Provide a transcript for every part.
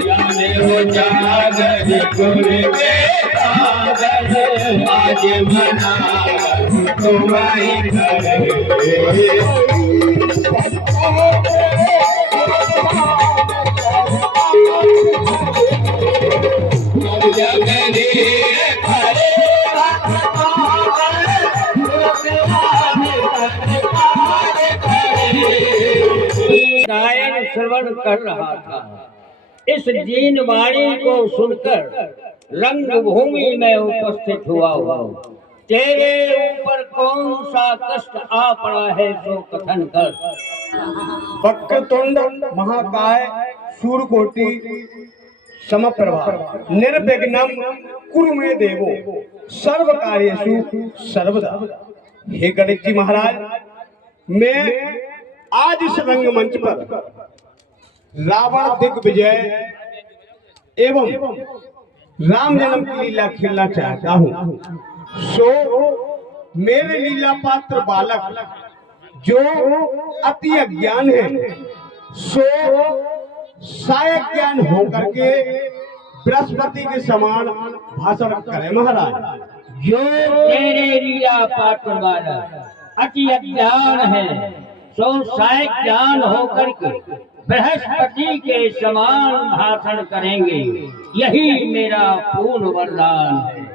जाने हो जागर गुर के कागज आज मना तुम्हारी करे गायन श्रवण कर रहा था। इस दीन वाणी को सुनकर रंगभूमि में उपस्थित हुआ हूँ। तेरे ऊपर कौन सा कष्ट आ पड़ा है सो कथन कर। वक्रतुंड महाकाय सूर्यकोटि समप्रभा निर्विघ्नं कुरु मे देवो सर्व कार्येषु सर्वदा। हे गणेश जी महाराज, मैं आज इस रंगमंच पर रावण दिग्विजय एवं राम जन्म की लीला खेलना चाहता हूँ। सो मेरे लीला पात्र बालक जो अति अज्ञान है, सो सहायक ज्ञान होकर के बृहस्पति के समान भाषण करे महाराज। जो तेरे लीला पात्र बालक अति अज्ञान है, सो सहायक ज्ञान होकर के बृहस्पति के समान भाषण करेंगे, यही मेरा पूर्ण वरदान है।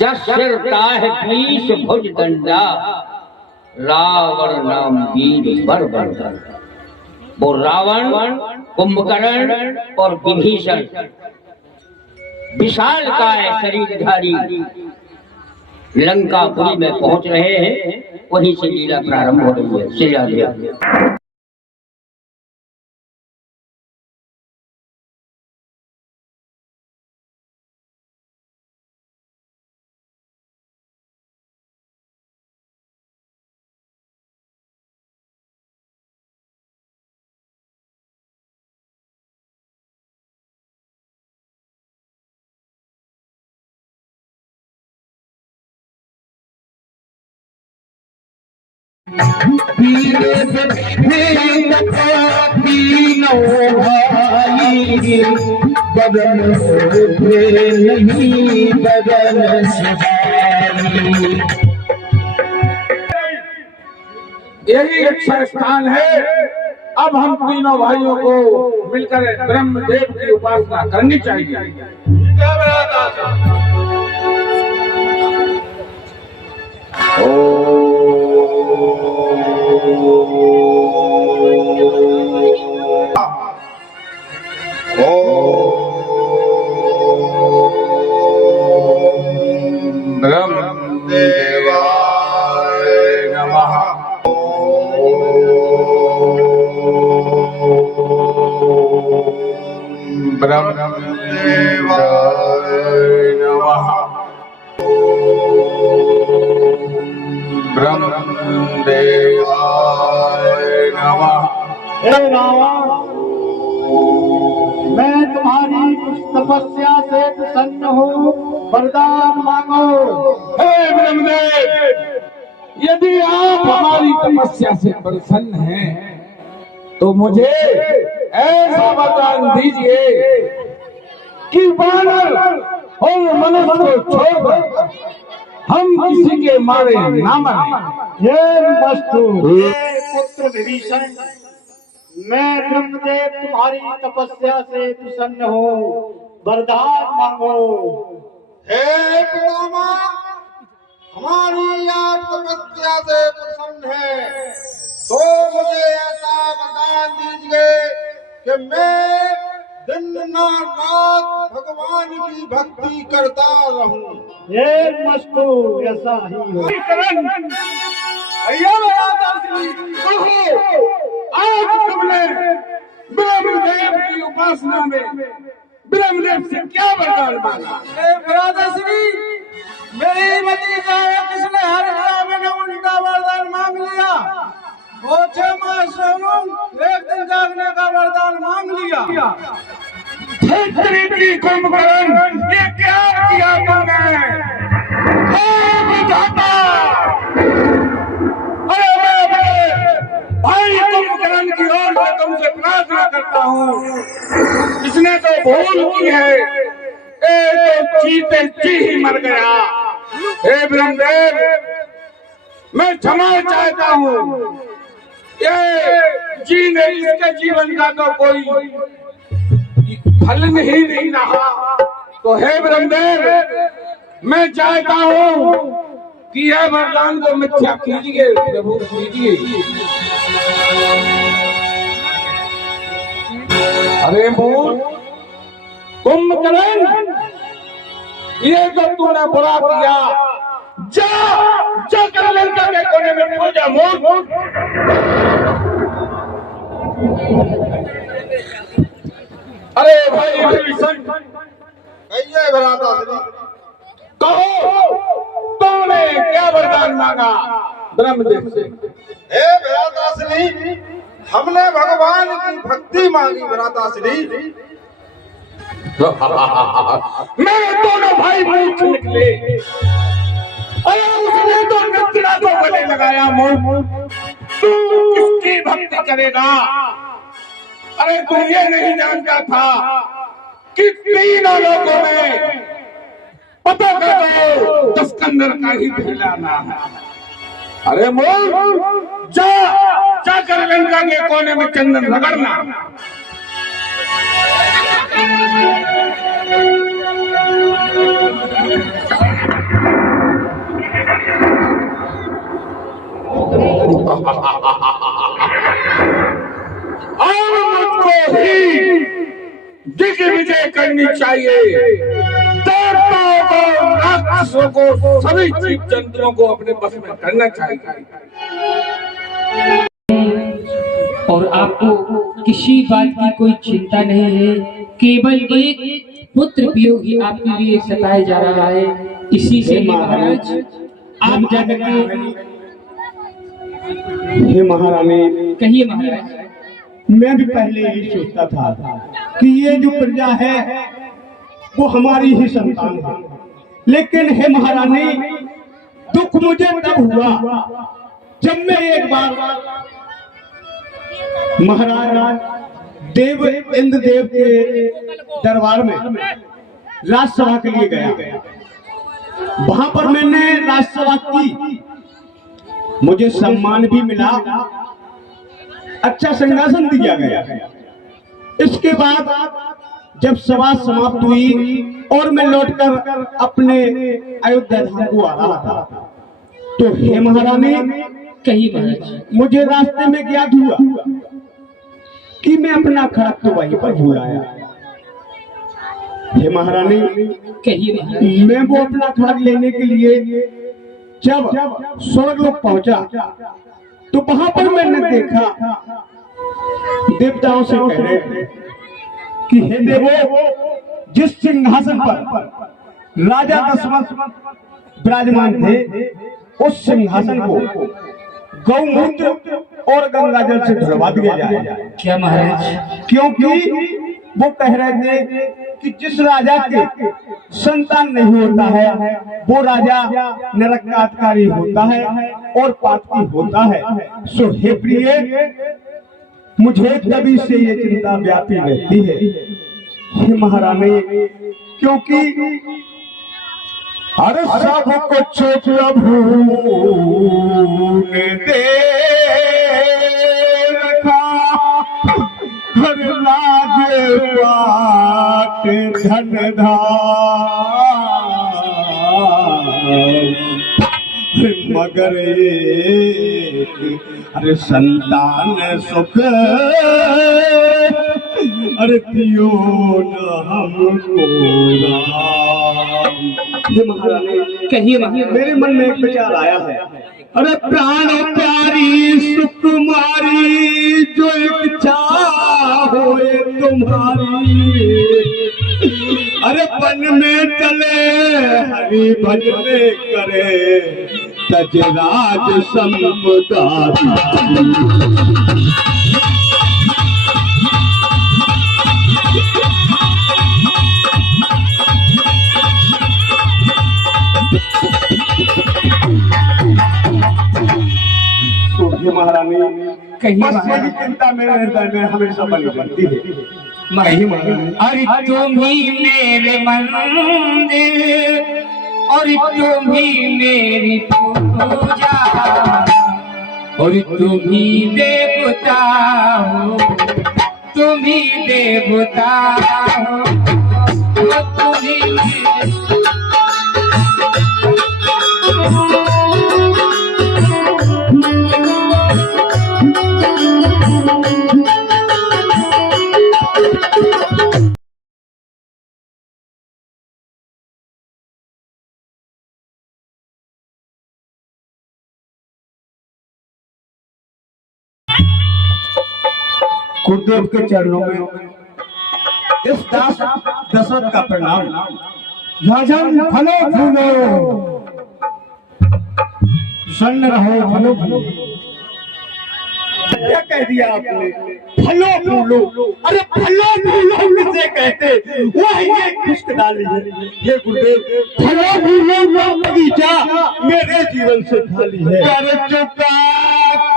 जस सिरता है 20 भुज दंडा, रावण नाम वीर बर बंदा। वो रावण, कुंभकर्ण और विभीषण विशाल काय शरीरधारी लंकापुरी में पहुंच रहे हैं। वहीं से लीला प्रारंभ हो रही है। श्री बदन नहीं बदन यही रक्षा स्थान है। अब हम तीनों भाइयों को मिलकर ब्रह्मदेव की उपासना करनी चाहिए। ब्रह्मदेवाय नमः। ब्रह्मदेवाय नमः। ब्रह्मदेवाय नमः। हे रावण, मैं तुम्हारी तपस्या से प्रसन्न हूँ, वरदान मांगो। हे ब्रह्मदेव, यदि आप हमारी तपस्या से प्रसन्न हैं तो मुझे ऐसा वरदान दीजिए कि वानर और मनुष्य को छोड़कर हम किसी के मारे ना मरें। ये पुत्र विभीषण, मैं ब्रह्मदेव तुम्हारी तपस्या से प्रसन्न हूँ, वरदान मांगो। हे पितामह, हमारी आप तपस्या से प्रसन्न है, तो मुझे ऐसा वरदान दीजिए कि मैं दिन रात भगवान की भक्ति करता रहूं। ये मस्तु ऐसा ही हो। आज तुमने ब्रह्मदेव की उपासना में ब्रह्मदेव से क्या वरदान मांगा? मेरी भतीजा किसने हर काम में उल्टा वरदान मांग लिया। वो 6 मास एक दिन जागने का वरदान मांग लिया। की कुंभकर्ण, ये क्या किया तुमने? विधाता, अरे भाई कुंभकर्ण की ओर से तुमसे प्रार्थना करता हूँ। इसने तो भूल की है, तो जीते जी ही मर गया। हे ब्रह्मदेव, मैं क्षमा चाहता हूँ। ये जीने इसके जीवन का तो कोई फल नहीं रहा। तो हे ब्रह्मदेव, मैं चाहता हूँ कि यह वरदान को मिथ्या कीजिए प्रभु, कीजिए। अरे मूल कुंभकर्ण, ये जो तूने बुरा किया, जा कर लंका के कोने में खो जा। मूल अरे भाई विभीषण, कहिए भ्राताश्री, कहो तूने क्या वरदान मांगा ब्रह्मदेव से? हे भ्राताश्री, हमने भगवान की भक्ति मांगी भ्राताश्री। मेरे दोनों भाई मूर्ख निकले। अरे उसने तो निद्रा को गले लगाया। तू किसकी भक्ति करेगा? अरे तू ये नहीं जानता था कि तीनों लोगों में पता करो दस्कंदर का ही फैलाना है। अरे मोर, जाकर लंका के कोने में चंदन रगड़ना। और मुझको ही दिग्विजय करनी चाहिए। देवताओं को, राक्षसों को, सभी जीव जंतुओं को अपने बस में करना चाहिए। और आपको किसी बात की कोई चिंता नहीं है। केवल एक पुत्र वियोग ही आपके लिए सताया जा रहा है। इसी से महाराज आप जाकर के हे महारानी, कहिए महाराज। मैं भी पहले यही सोचता था कि ये जो प्रजा है वो हमारी ही संतान है, लेकिन हे महारानी, दुख मुझे तब हुआ जब मैं एक बार महाराज देव इंद्रदेव के दरबार में राजसभा के लिए गया। वहां पर मैंने राजसभा की, मुझे सम्मान भी मिला, अच्छा सिंहासन दिया गया। इसके बाद जब सभा समाप्त हुई और मैं लौटकर अपने अयोध्या धाम को आ रहा था, तो हे महारानी, कहिए महाराज। मुझे रास्ते में ज्ञात हुआ कि मैं अपना खड़क तो वहीं पर भूल आया। हे महारानी, कहिए महाराज। मैं वो अपना खड़क लेने के लिए जब स्वर्गलोक पहुंचा तो वहां पर मैंने देखा देवताओं से कह रहे थे कि हे देवो, जिस सिंहासन पर राजा दशरथ विराजमान थे, उस सिंहासन को गौमूत्र और गंगाजल से धुलवा दिया जाए। क्या महाराज? क्योंकि वो कह रहे थे कि जिस राजा के संतान नहीं होता है वो राजा नरक का अधिकारी होता है और पापी होता है। सो हे प्रिय, मुझे तभी से ये चिंता व्यापी रहती है हे महारानी, क्योंकि हर सब कुछ प्रभु ने दे रखा, हर लाज पाट धन मगर एक अरे संतान सुख अरे दियो न हमको राम। हे महारानी, कहिए मेरे मन में एक विचार आया है। अरे प्राण प्यारी सुकुमारी जो इच्छा होए तुम्हारी, अरे वन में चले हरि भजन करे तजराज संपदा। महारानी, बस यही चिंता मेरे हृदय में हमेशा बनी रहती है। अरे तुम ही मेरे मंदिर और तुम ही मेरी पूजा और तुम ही देवता हो, तुम ही देवता हो, तुम ही गुरुदेव के चरणों में इस दास दशरथ का प्रणाम। राजन फलो फूलो, सन्न रहो फलो फूलो। क्या कह दिया आपने? फलो फूलो। अरे फलो फूलो किसे कहते? वही एक खुश्क डाली है। ये गुरुदेव, फलो फूलो का बगीचा मेरे जीवन से खाली है। कर चुका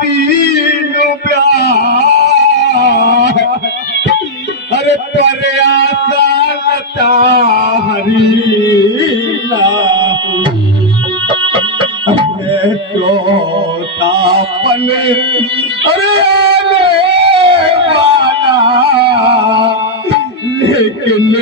तीनों प्यार, अरे पर आसानता हरी तोतापन अरे आने वाला, लेकिन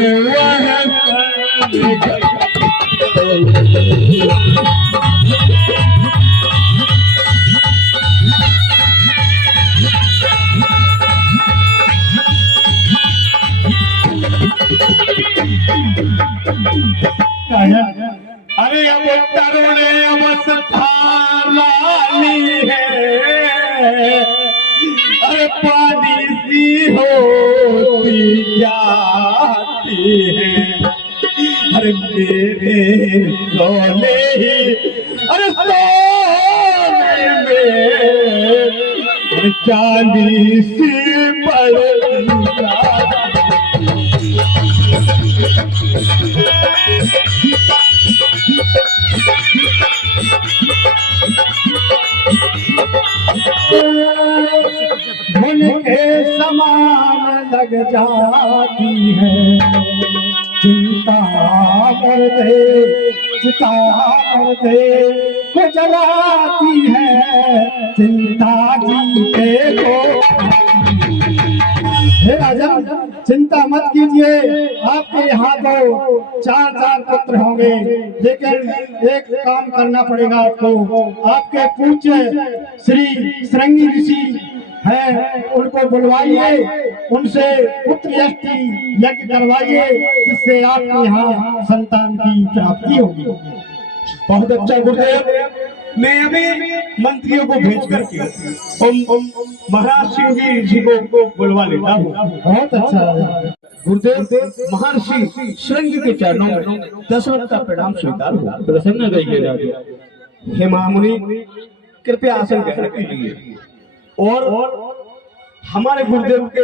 अरे अब तरुणे अवस्था लाली है, अरे पानी सी होती जाती है, अरे मेरे सोने ही अरे सोने में चांदी सी पड़ धन के समान लग जाती है, चिंता कर दे चिता कर दे को जलाती है, चिंता जीते को। हे राजा, चिंता मत कीजिए, आपके यहाँ तो चार पुत्र होंगे, लेकिन एक काम करना पड़ेगा आपको। आपके पूज्य श्री श्रृंगी ऋषि है, उनको बुलवाइए, उनसे पुत्र यष्टि यज्ञ करवाइए, जिससे आपके यहाँ संतान की प्राप्ति होगी। बहुत अच्छा गुरुदेव, मैं अभी मंत्रियों को भेज करके महाराज सिंह जी को बुलवा लेता हूँ। बहुत अच्छा गुरुदेव, महर्षि श्रृंगी के चरणों में दशरथ का प्रणाम स्वीकार हुआ। प्रसन्न रहिएगा। हे महामुनि, कृपया आसन ग्रहण कीजिए। और हमारे गुरुदेव के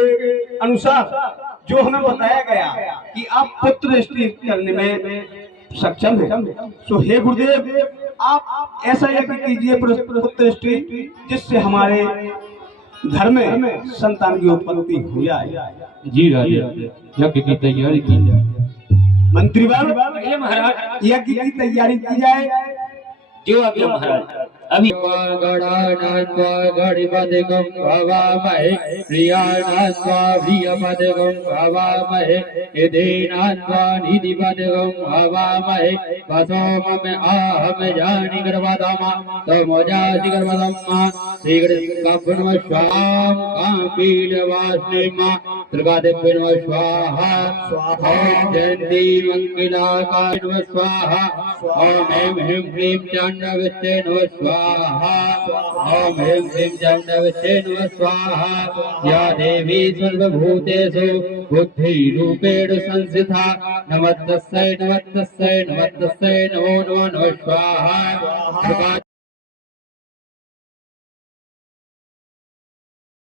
अनुसार जो हमें बताया गया कि आप पुत्र सृष्टि करने में सक्षम है, तो हे गुरुदेव, आप ऐसा यज्ञ कीजिए पुत्र सृष्टि, जिससे हमारे घर में संतान की उत्पत्ति हो जाए। जी राजा, यज्ञ की तैयारी की जाए। मंत्रीवर, ये महाराज, यज्ञ की तैयारी की जाए। जो आज्ञा महाराज। अभी गणानान्वा गणपतिगं भवामहे, प्रियाणान्वा प्रियपतिगं भवामहे, निधीनान्वा निधिपतिगं भवामहे, वसो मम आहम जानि गर्भधामा, तमोजाति गर्भधामा, श्रीकृष्ण स्वाम कापीलवासिमा, त्रिकादिप्य स्वाहा, स्वाहा जयन्ती मंगलाकाय स्वाहा, ओम ह्रीं क्लीं चाण्डवत्यै नमः स्वाहा, ओम ह्रीं क्लीं चाण्डवत्यै नमः स्वाहा। या देवी सर्वभूतेषु बुद्धिरूपेण संस्थिता, नमस्तस्यै नमस्तस्यै नमस्तस्यै नमो नमः स्वाहा।